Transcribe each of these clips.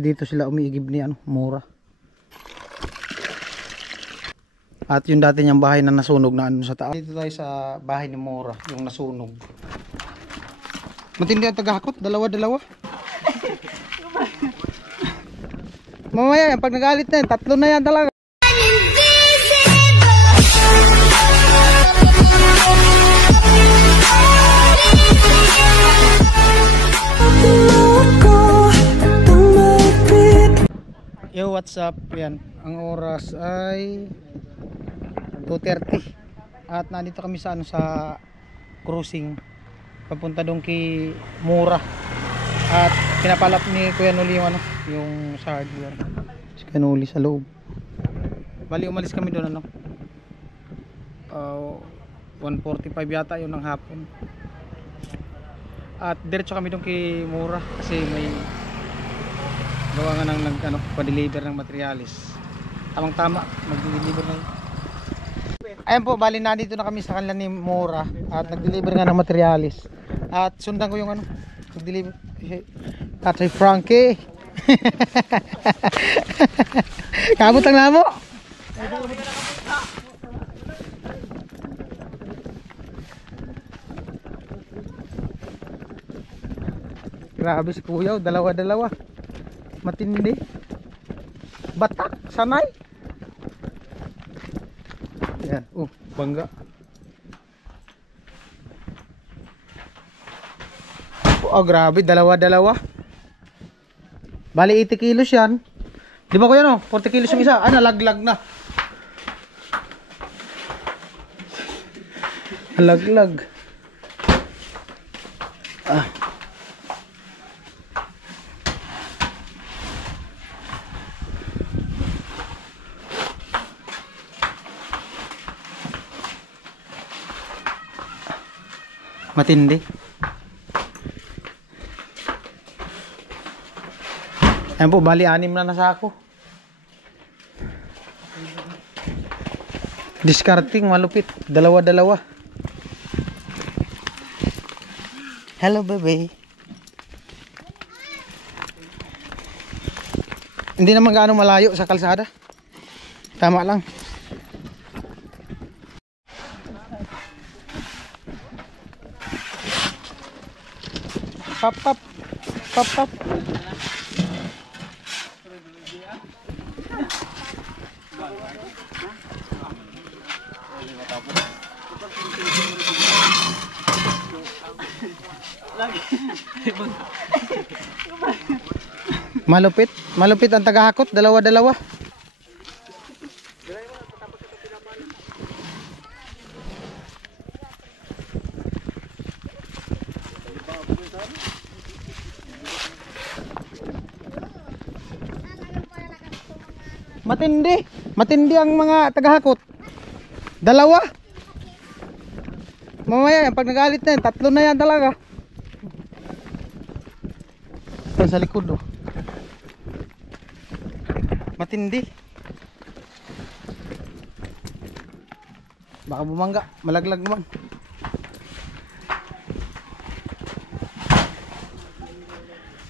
Dito sila umiigib ni ano, mura. At yung dati niyang bahay na nasunog na ano sa taas. Dito tayo sa bahay ni Mora, yung nasunog. Matindi ang tagahakot, dalawa-dalawa. Mamaya yan, pag nagalit na yan, tatlo na yan talaga. Yo, what's up? Yan, ang oras ay 2:30 at nandito kami sa ano, sa cruising papunta doon kay Mura at pinapalap ni Kuya Noli yung ano, yung sa hardware. Si Kuya Noli sa loob. Bali umalis kami doon ano, 1:45 yata yun ng hapon. At diretso kami doon kay Mura kasi may gawa nga ng ano, pa-deliver ng materialis. Tamang tama, mag-deliver na yun. Ayan po, bali na dito na kami sa kanila ni Mora at nag-deliver nga ng materialis. At sundan ko yung ano, nag-deliver Tatay Frankie. Kabot ang namo. Grabe si Kuya, dalawa-dalawa. Matindi. Batak, sanay. Yan, bangga. Oh, grabe, dalawa-dalawa. Bali 80 kilos yan. Di ba kuya no? 40 kilos yung isa. Ah, nalaglag na. Nalaglag. Ah. Matindi. Ayan po, bali 6 na nasa ako. Discarding, malupit. Dalawa-dalawa. Hello, baby. Hindi naman gaano malayo sa kalsada. Tama lang. Pop, pop. Pop, pop. Malupit. Malupit ang tagahakot. Dalawa-dalawa. Matindi. Matindi ang mga tagahakot. Dalawa. Mamaya yan, pag nagalit na yan, tatlo na yan talaga. Sa likod oh. Matindi. Baka bumangga, malaglag naman.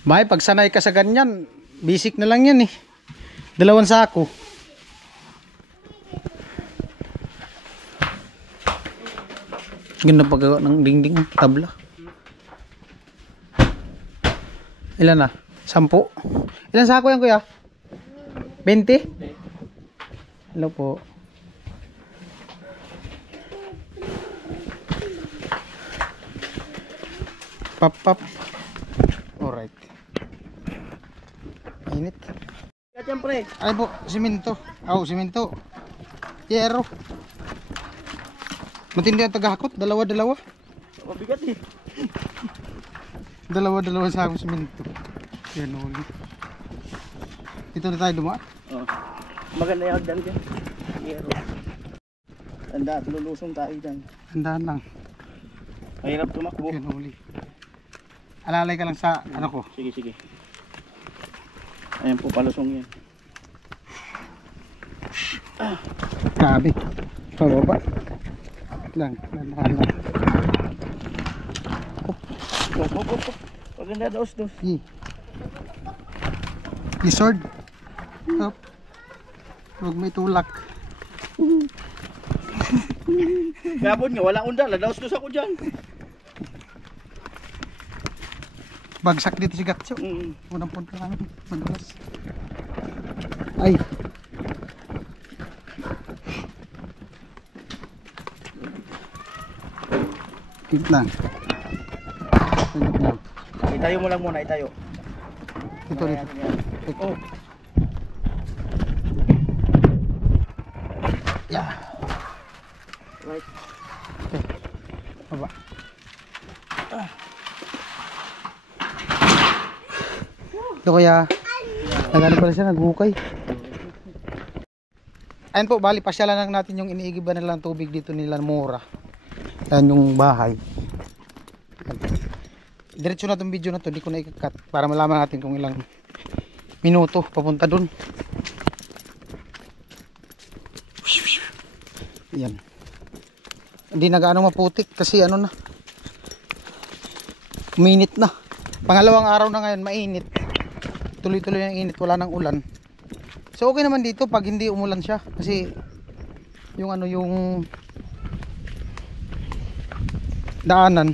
Bay, pag sanay ka sa ganyan, basic na lang yan eh. 2 sako. Ganda paggawa ng dingding, tabla. Ilan na? 10. Ilan sako yan kuya? 20? Hello po. Pop pop. Alright. Mainit. Siyempre. Ay po, simento. Simento. Yero. Matindi ang tagahakot, dalawa-dalawa. Mabigat eh. Dalawa-dalawa sa akong simento. Yan ulit. Dito na tayo dumaan. Oo. Maganda yung hagdan dyan. Yero. Tanda, lulusong tayo dyan. Tandaan lang. Mahirap tumakbo. Yan ulit. Alalay ka lang sa ano ko. Sige, sige. Ayan po, palusong yan. Grabe. Pababa. Lang. Hop. Maganda dos. Yi. Lizard. Hop. Huwag may tulak. Gabon nga, wala unda. Ladaos ko sa ko dyan. Bagsak dito si Gatso. Mm. Unang punta namin. Madulas. Ay. Wait lang. Wait lang. Itayo mo lang muna, itayo. Ito dito. Ito. Oh. Yeah. Right. Okay. Baba. Ito kaya nagano pala siya, naghukay. Ayun po, bali pasyalan lang natin yung iniigiban nilang tubig dito nila Mora. Yan yung bahay. Diretso na itong video na to, di ko na i-cut para malaman natin kung ilang minuto papunta dun. Yan. Hindi na gaano maputik kasi ano na, uminit na. Pangalawang araw na ngayon, mainit. Tuloy-tuloy ang init, wala nang ulan. So okay naman dito pag hindi umulan siya kasi yung ano, yung daanan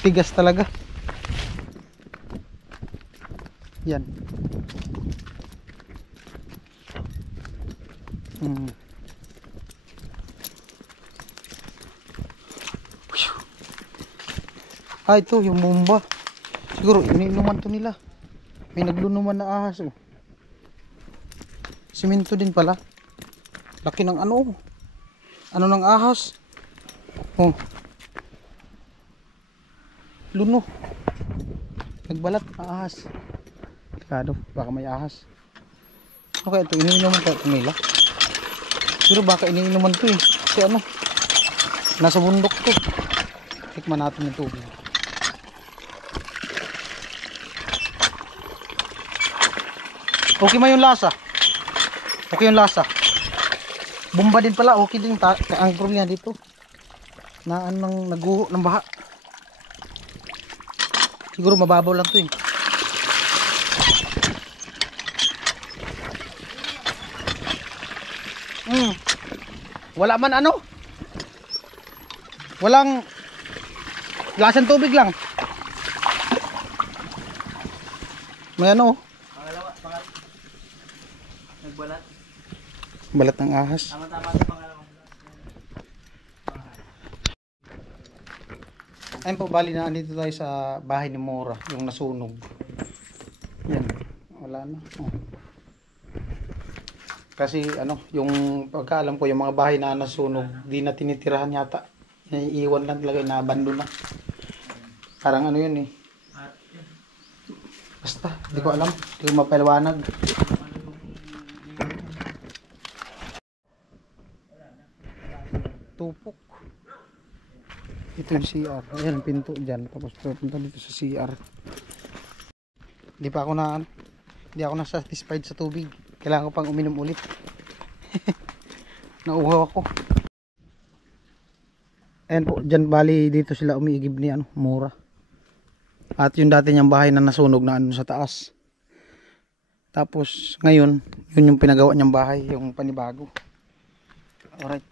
tigas talaga. Yan. Ah, ito yung bomba. Siguro iniinuman to nila. May naglunuman na ahas, oh. Simento din pala. Laki ng ano. Ano ng ahas? Oh. Luno. Nagbalat na ahas. Delikado, baka may ahas. Okay, ito iniinuman to nila. Pero baka iniinuman to eh. Kasi ano, nasa bundok to. Tikman natin yung tubig. Okay man yung lasa. Okay yung lasa. Bomba din pala, okay din. Ang problema dito na anong naguho ng baha. Siguro mababaw lang to eh. Wala man ano. Walang lasang tubig lang. May ano. Nagbalat. Balat ng ahas. Tama-tama sa pangalawang. Ayun po, bali na andito tayo sa bahay ni Mora, yung nasunog. Yan, wala na. Oh. Kasi ano, yung pagkaalam ko, yung mga bahay na nasunog, di na tinitirahan yata. Iiwan lang talaga, inabando na. Parang ano yun eh. Basta, di ko alam, di ko mapaliwanag. Tupok. Ito yung CR. Ayan ang pinto dyan. Tapos punta dito sa CR. Hindi pa ako na, hindi ako na satisfied sa tubig. Kailangan ko pang uminom ulit. Nauhaw ako. Ayan po, dyan bali dito sila umiigib ni ano, Mora. At yung dati niyang bahay na nasunog na ano sa taas. Tapos ngayon, yun yung pinagawa niyang bahay, yung panibago. Alright.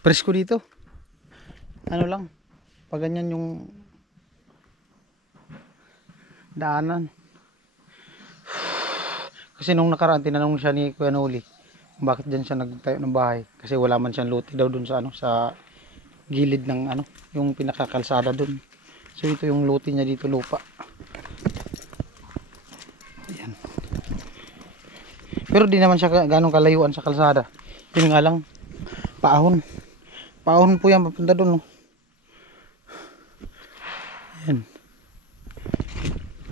Presko dito. Ano lang, pag ganyan yung daanan. Kasi nung nakaraan tinanong siya ni Kuya Noli bakit dyan siya nagtayo ng bahay, kasi wala man siyang lote daw dun sa ano, sa gilid ng ano, yung pinakakalsada dun. So ito yung lote niya dito, lupa. Ayan. Pero di naman siya ganong kalayuan sa kalsada. Yun nga lang, paahon. Paahon po yan papunta dun, no? Ayan.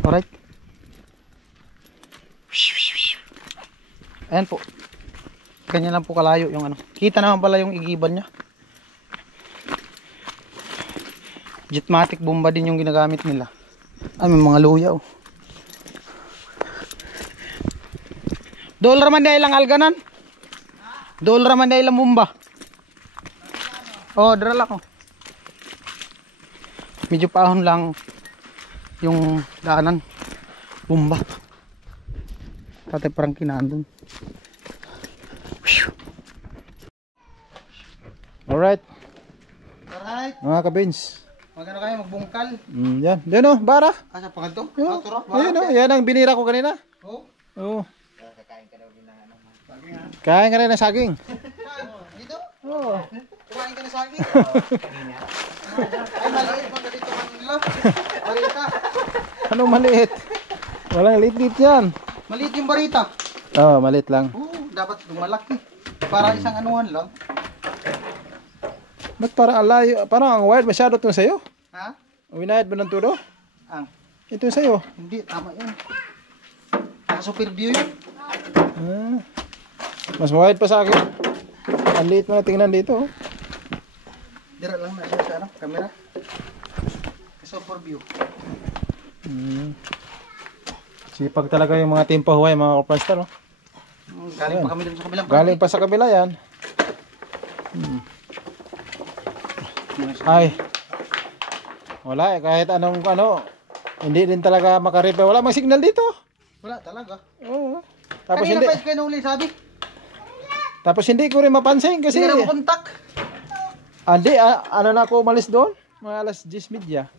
Alright. Ayan po. Ganyan lang po kalayo yung ano. Kita naman pala yung igiban niya. Jetmatic bomba din yung ginagamit nila. Ay, may mga luya, oh. Dol raman na ilang alganan. Dol raman na ilang bomba. Oh, drala ko. Medyo paahon lang. yung daanan. Bumba. Tatay parang kinaan dun. Alright, Alright. mga kabins. Magano kayo magbungkal? Yan. Yan o, bara. Asa pa kanto? Yan. Turo. Yan o, yan ang binira ko kanina. Oh. Oo. Kain ka rin ng saging. Dito? Oo. Kumain ka na sa akin. Ay maliit pag dito kanila. Barita. Anong maliit? Walang liit yan. Maliit yung barita. Oo, maliit lang. Dapat lumalaki. Para isang anuhan lang. Ba't parang alayo? Parang ang wide masyado itong sa'yo. Ha? Winayad ba ng todo? Ang? Ito yung sa'yo. Hindi, tama yun. Naka super view yun. Ah. Mas wide pa sa akin. Ang liit mo na tingnan dito. Oh. Dira lang na siya sa ano, camera. Super view. Sipag talaga yung mga team pahuway, mga kapastar. Oh. Galing pa kami dun sa kabilang. Galing pa sa kabila yan. Ay. Wala eh, kahit anong ano. Hindi din talaga makareply. Wala mang signal dito. Wala talaga. Oo. Tapos Kanina hindi. pa kayo nung uli sabi. Tapos hindi ko rin mapansin kasi Hindi na mo kontak. hindi ano na ako umalis doon? Mga alas 10:30.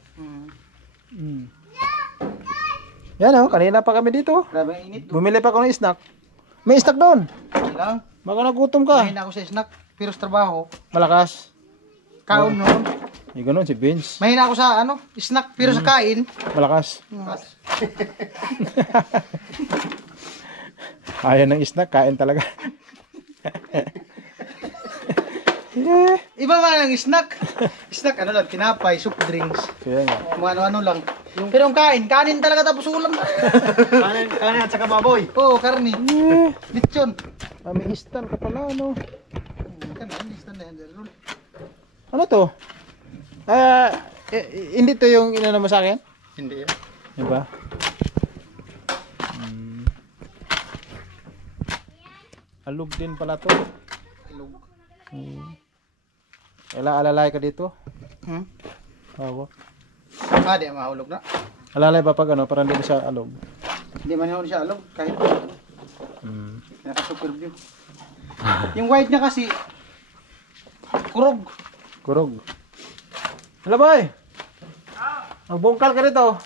Yan oh, kanina pa kami dito. Grabe ang init. Bumili pa ako ng snack. May snack doon. Okay lang. Baka nagutom ka. Mahina ako sa snack. Pero sa trabaho. Malakas. Kaon noon. Yung ganun si Vince. Mahina ako sa ano, snack. Pero sa kain. Malakas. Ayaw ng snack, kain talaga. Iba man ang snack. Snack ano lang, tinapay, soup drinks. Kaya nga. Mga ano-ano lang. Pero ang kain, kanin talaga tapos ulam. Kanin at saka baboy. Oo, karni. Lechon. May istan ka pala, ano? Ano Ano to? Hindi to yung inano mo sa akin? Hindi. Diba? Alug din pala to. Alog. Alalay ka dito? Hawak. Di mahulog na. Alalay ba pag ano, para hindi siya alog? Hindi man yun siya alog. Kahit naka-super view. Yung white niya kasi, kurog. Kurog. Hala boy! Magbungkal ka dito.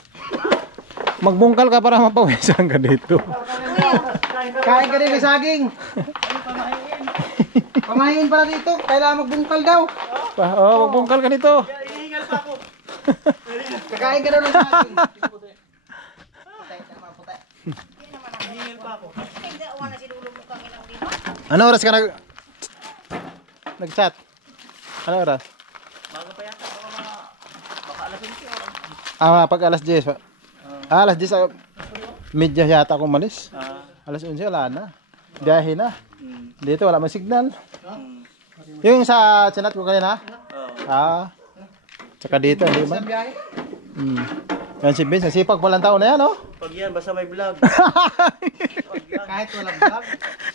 Magbungkal ka para mapawisan ka dito. Kain ka rin ng saging. Pamahiin pala dito. Kailangan magbungkal daw. Magbungkal ka dito. Kakain ka daw ng saging. Ano oras ka nag-chat? Ano oras? Bago pa yata. Baka alas 11. Pag alas 10 pa. Alas 10 media yata akong malis. Alas 11 wala na. Biyahe na. Dito wala man signal. Yung sa chat ko kanina? Tsaka dito hindi man. Yan si Vince, sipag palang tao na yan, oh. Pag yan, basta may vlog. Kahit walang vlog.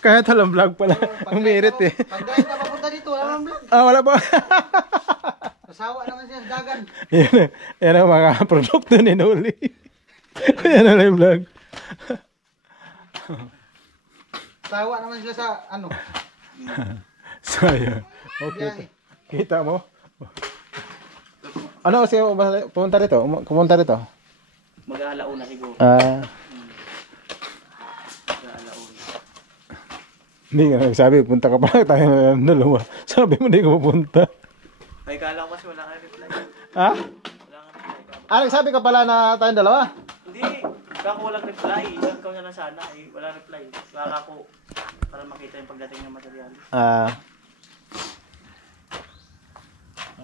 Kahit walang vlog pala. Umirit eh. Pag guys na papunta dito, wala naman vlog. Wala pa. Kasawa naman siya sa dagan. Yan ang mga produkto ni Noli. Yan na yung vlog. Kasawa naman sila sa ano. Sayang. Okay. Kita mo? Ano kasi pumunta rito? Pumunta rito? Mag-aalauna siguro. Mag-aalauna. Hindi ka nagsabi, punta ka pa tayo na dalawa. Sabi mo hindi ka pupunta. Ay, kala ko kasi wala kang reply. Ha? Wala kang reply. Nagsabi ka pala na tayong dalawa? Hindi. Kako walang reply. Ikaw na lang sana. Wala reply. Kala ko para makita yung pagdating ng material.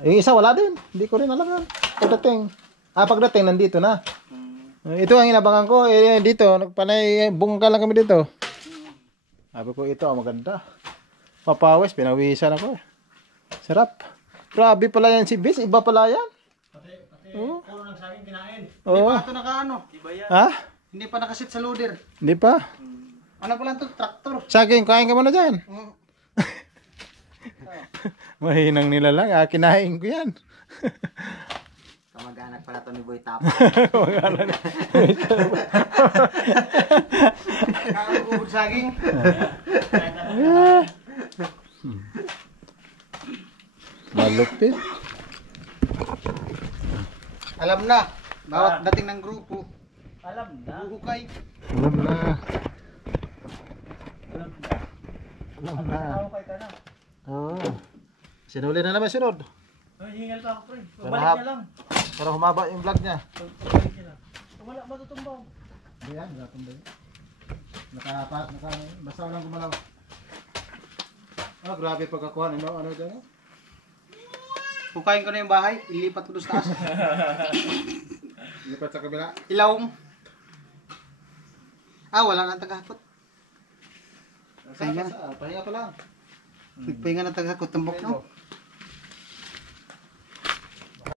Yung isa wala din. Hindi ko rin alam yun. Pagdating nandito na. Ito ang inabangan ko. Dito, nagpanay, bungkal lang kami dito. Sabi ko, ito maganda. Papawis, pinawisan ako. Sarap. Grabe pala yan si Bis. Iba pala yan. Puro ng saging kinain. Oo. Hindi pa ito nakaano. Diba yan? Ha? Hindi pa nakasit sa loader. Hindi pa. Ano pa lang ito? Traktor. Saging, kain ka muna dyan. Mahinang nila lang. Kinain ko yan. Kamag-anak pala to ni Boy Tap. Kakubog saging. Malupit. Alam na, bawat dating ng grupo, Alam na. huhukay. Alam na. Alam na. Alam na. Nakahukay ka na. Oo. Sinuli na naman sunod. Ay, hingal pa ako, pre. Para Balik hap- niya lang. Para humaba yung vlog niya. Balik niya lang. Wala, matutumbaw. Ayan, natambay. Basta walang gumalaw. Ah, grabe pagkakuha. Ano dyan? Hukayin ko na yung bahay, ilipat ko doon sa taas. Lipat sa kabila. Ilawong. Wala nang tagahakot. Pahinga na. Pahinga pa lang. Nagpahinga na tagahakot, tumbok no?